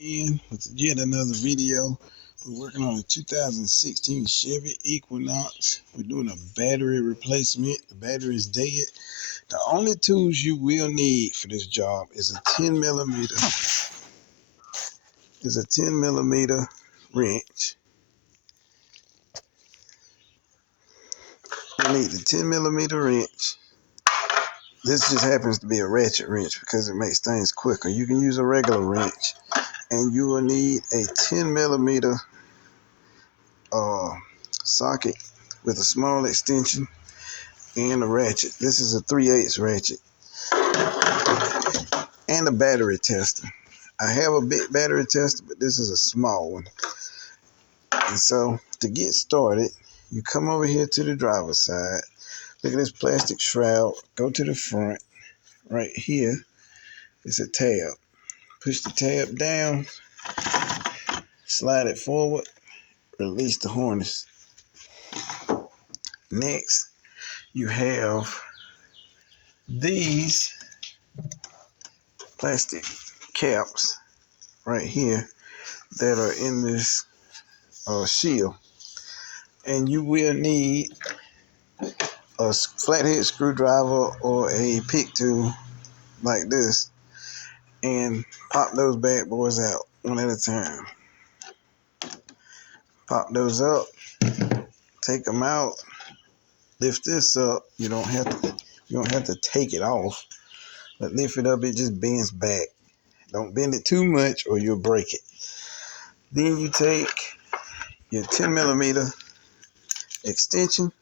In with yet another video. We're working on a 2016 Chevy Equinox. We're doing a battery replacement. The battery is dead. The only tools you will need for this job is a 10 millimeter wrench. You need the 10 millimeter wrench. This just happens to be a ratchet wrench because it makes things quicker. You can use a regular wrench, and you will need a 10 millimeter socket with a small extension and a ratchet. This is a 3/8 ratchet and a battery tester. I have a big battery tester, but this is a small one. And so to get started, you come over here to the driver's side. Look at this plastic shroud. Go to the front. Right here is a tab. Push the tab down, slide it forward, release the harness. Next, you have these plastic caps right here that are in this shield, and you will need a flathead screwdriver or a pick tool like this and pop those bad boys out one at a time. Pop those up, take them out, lift this up. You don't have to take it off, but lift it up, it just bends back. Don't bend it too much or you'll break it. Then you take your 10 millimeter extension,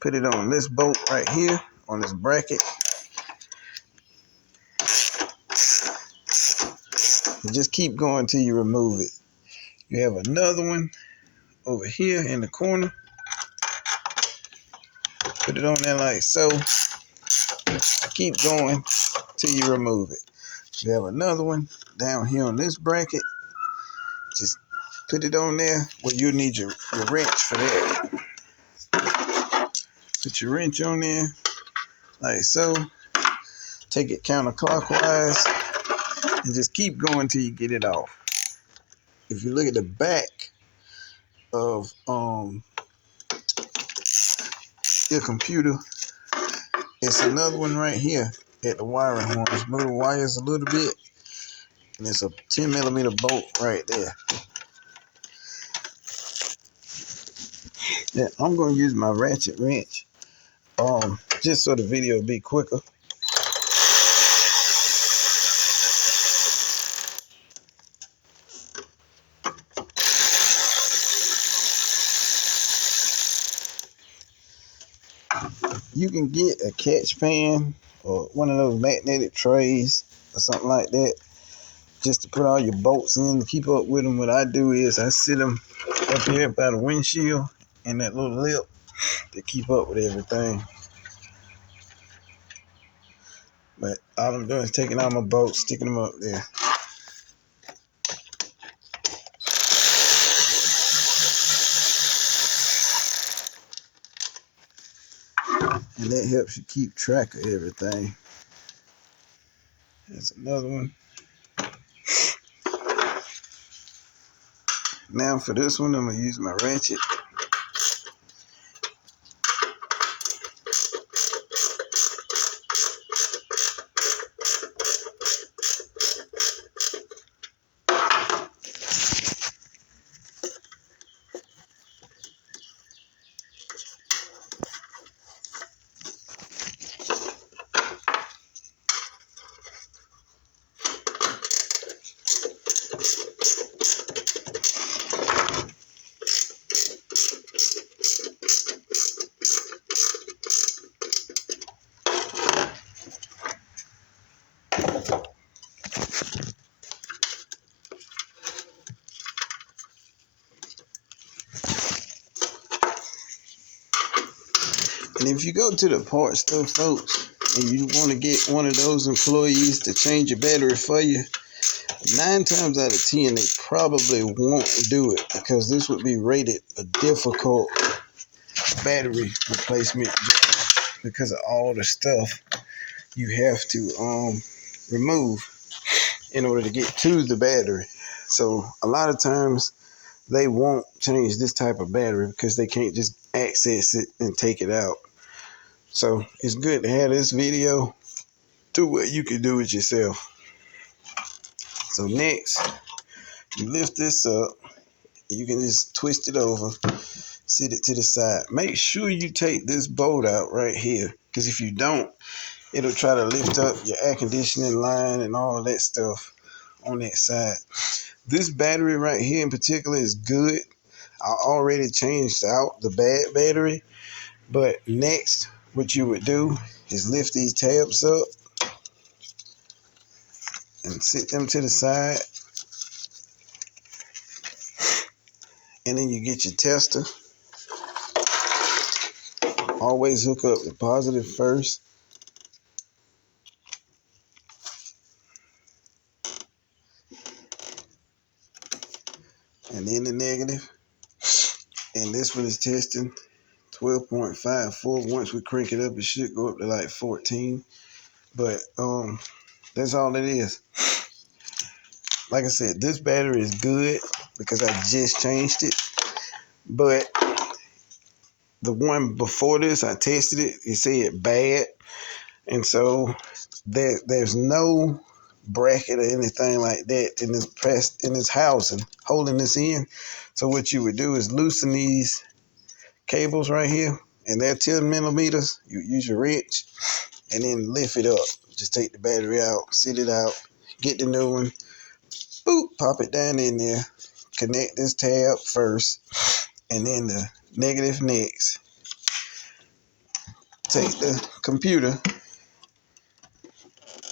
put it on this bolt right here, on this bracket. And just keep going till you remove it. You have another one over here in the corner. Put it on there like so. Keep going till you remove it. You have another one down here on this bracket. Just put it on there. Well, you need your wrench for that. Put your wrench on there like so. Take it counterclockwise and just keep going till you get it off. If you look at the back of your computer, it's another one right here at the wiring harness. Move the wires a little bit, and it's a 10 millimeter bolt right there. Yeah, I'm going to use my ratchet wrench just so the video will be quicker. You can get a catch pan or one of those magnetic trays or something like that just to put all your bolts in to keep up with them. What I do is I sit them up here by the windshield and that little lip to keep up with everything. But all I'm doing is taking out my bolts, sticking them up there. And that helps you keep track of everything. There's another one. Now for this one, I'm going to use my ratchet. And if you go to the parts store, folks, and you want to get one of those employees to change your battery for you, 9 times out of 10, they probably won't do it because this would be rated a difficult battery replacement job because of all the stuff you have to remove in order to get to the battery. So a lot of times they won't change this type of battery because they can't just access it and take it out. So it's good to have this video. Do what you can do it yourself. So next, you lift this up. You can just twist it over, sit it to the side. Make sure you take this bolt out right here, because if you don't, it'll try to lift up your air conditioning line and all of that stuff on that side. This battery right here in particular is good. I already changed out the bad battery, but next what you would do is lift these tabs up and sit them to the side, and then you get your tester. Always hook up the positive first, and then the negative. And this one is testing 12.54. Once we crank it up, it should go up to like 14. But that's all it is. Like I said, this battery is good because I just changed it. But the one before this, I tested it. It said bad. And so there's no bracket or anything like that in this housing holding this in. So what you would do is loosen these cables right here, and they're 10 millimeters. You use your wrench and then lift it up. Just take the battery out, sit it out, get the new one, boop, pop it down in there, connect this tab first, and then the negative next. Take the computer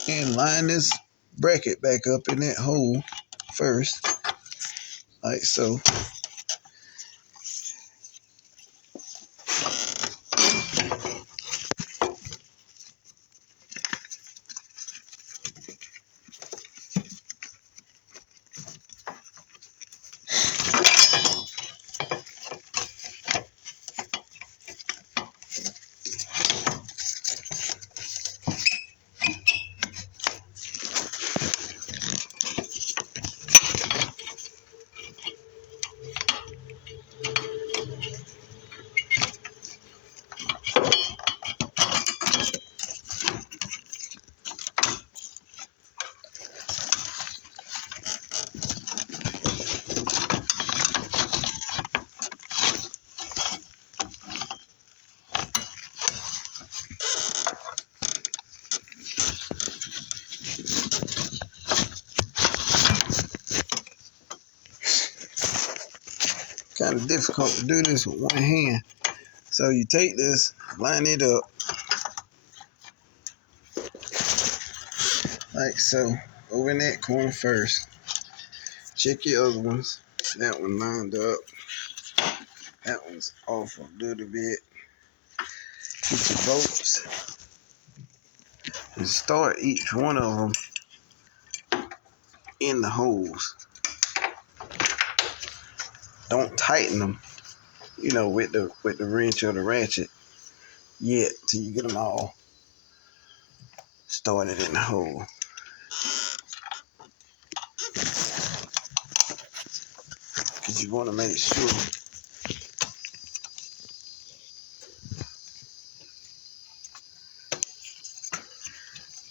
and line this bracket back up in that hole first, like so. Kind of difficult to do this with one hand. So you take this, line it up like so, over in that corner first. Check your other ones. That one lined up. That one's off a little bit. Put your bolts and start each one of them in the holes. Don't tighten them, with the wrench or the ratchet yet till you get them all started in the hole. Because you want to make sure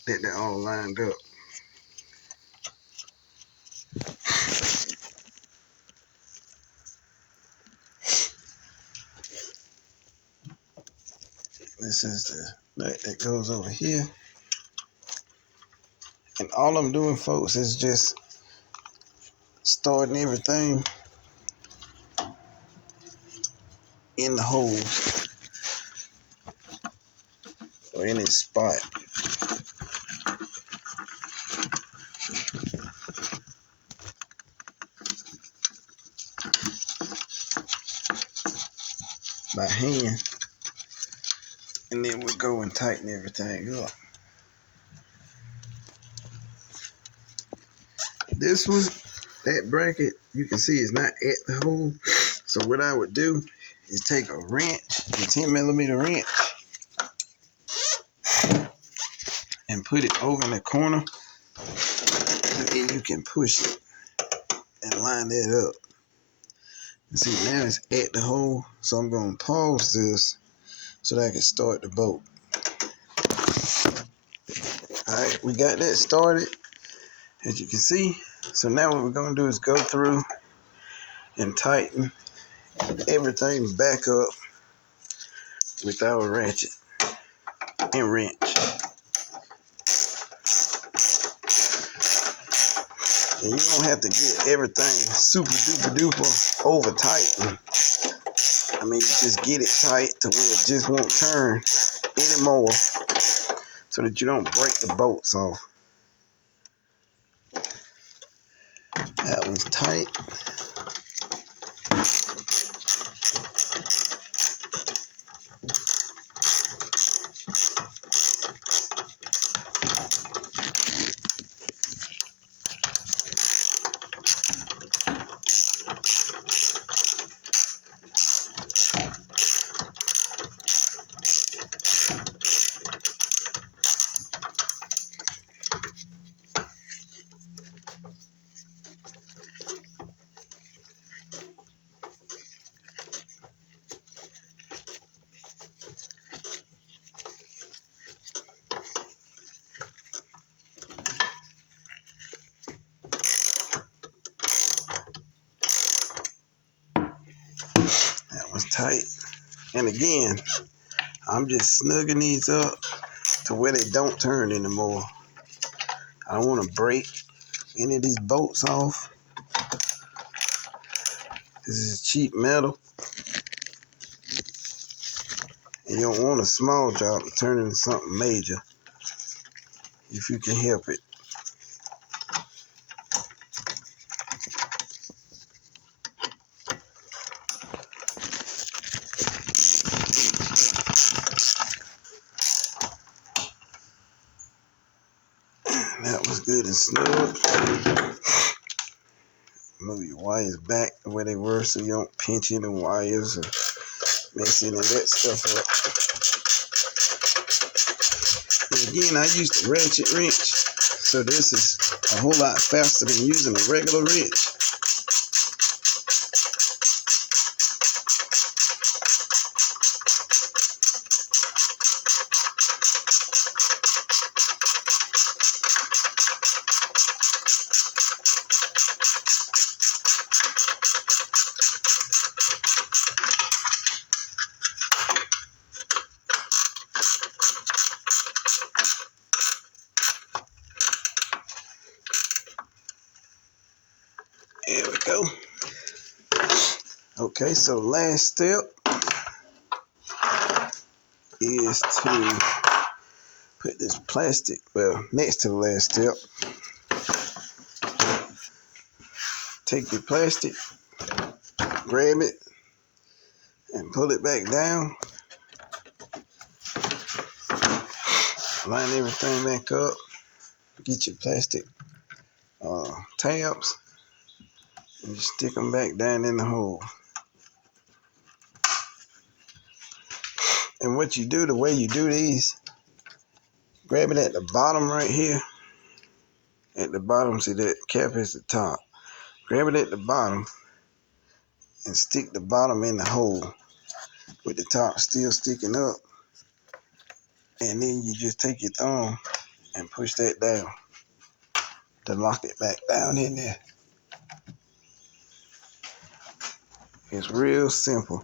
that they're all lined up. This is the nut that goes over here. And all I'm doing, folks, is just starting everything in the holes or in its spot. By hand. And then we'll go and tighten everything up. This one, that bracket, you can see is not at the hole. So what I would do is take a wrench, a 10 millimeter wrench, and put it over in the corner. And then you can push it line that up. And see, now it's at the hole, so I'm going to pause this so that I can start the bolt. Alright, we got that started, as you can see. So now what we're going to do is go through and tighten everything back up with our ratchet and wrench. And you don't have to get everything super duper duper over tightened. I mean, you just get it tight to where it just won't turn anymore so that you don't break the bolts off. That one's tight. That one's tight. And again, I'm just snugging these up to where they don't turn anymore. I don't want to break any of these bolts off. This is cheap metal. And you don't want a small job to turn into something major if you can help it. That was good and snug. Move your wires back the way they were so you don't pinch any wires or mess any of that stuff up. And again, I used a ratchet wrench, so this is a whole lot faster than using a regular wrench. There we go. Okay, so last step is to put this plastic, well, next to the last step. Take your plastic, grab it, and pull it back down. Line everything back up. Get your plastic tabs and just stick them back down in the hole. And what you do, the way you do these, grab it at the bottom right here. At the bottom, see that cap is the top. Grab it at the bottom and stick the bottom in the hole with the top still sticking up. And then you just take your thumb and push that down to lock it back down in there. It's real simple.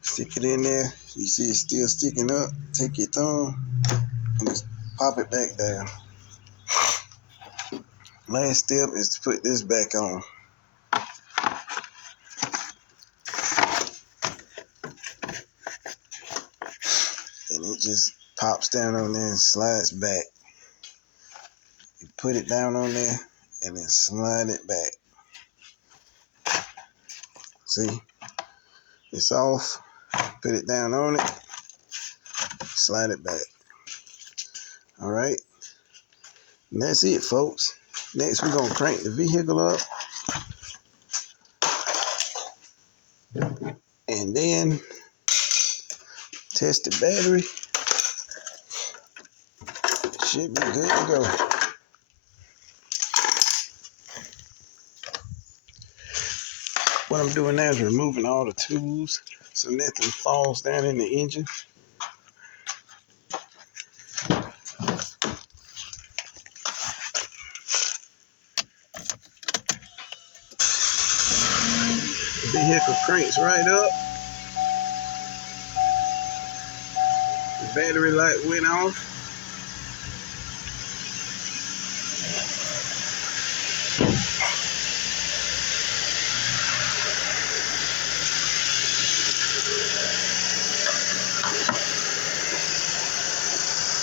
Stick it in there. You see it's still sticking up. Take your thumb and just pop it back down. Last step is to put this back on. And it just pops down on there and slides back. You put it down on there and then slide it back. See? It's off. Put it down on it. Slide it back. Alright? And that's it, folks. Next, we're going to crank the vehicle up. And then test the battery. Should be good to go. What I'm doing now is removing all the tools so nothing falls down in the engine. The vehicle cranks right up. The battery light went off.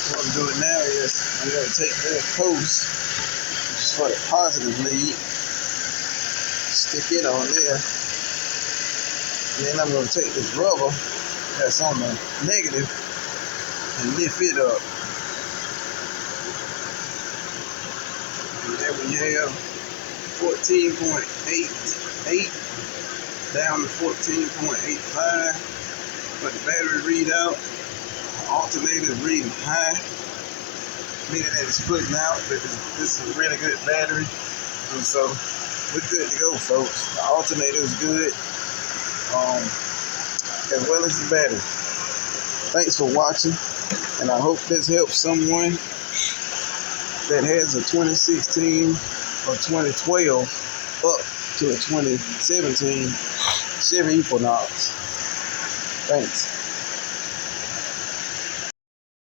What I'm doing now is I'm going to take this post, which is for the positive lead, stick it on there, and then I'm going to take this rubber that's on the negative and lift it up. And there we have 14.88 down to 14.85 for the battery readout. Alternator is reading high, meaning that it's putting out, but this is a really good battery, and so we're good to go, folks. The alternator is good, as well as the battery. Thanks for watching, and I hope this helps someone that has a 2016 or 2012 up to a 2017 Chevy Equinox. Thanks.